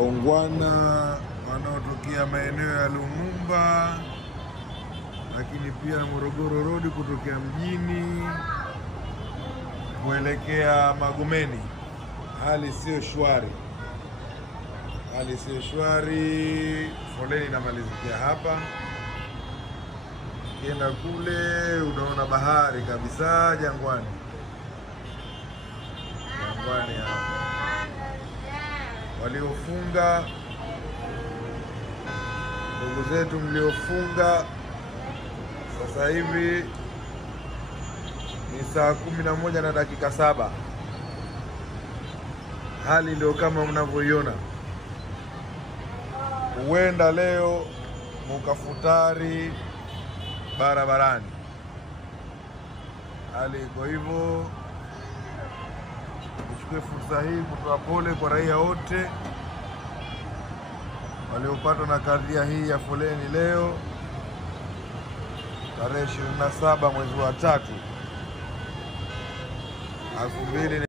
waungwana wanaotokea maeneo ya Lumumba, lakini pia Morogoro Road kutokea mjini kuelekea Magomeni. Hali sio shwari. Hali sio shwari. Foleni inamalizikia hapa. Kienda kule unaona bahari kabisa, Jangwani. Jangwani hapa. Waliofunga, ndugu zetu mliofunga, sasa hivi ni saa 11 na dakika 7. Hali ndio kama mnavyoiona. Huenda leo mukafutari barabarani. Hali iko hivyo. Nichukue fursa hii kutoa pole kwa raia wote waliopatwa na kadhia hii ya foleni leo tarehe 27 mwezi wa 3 2000.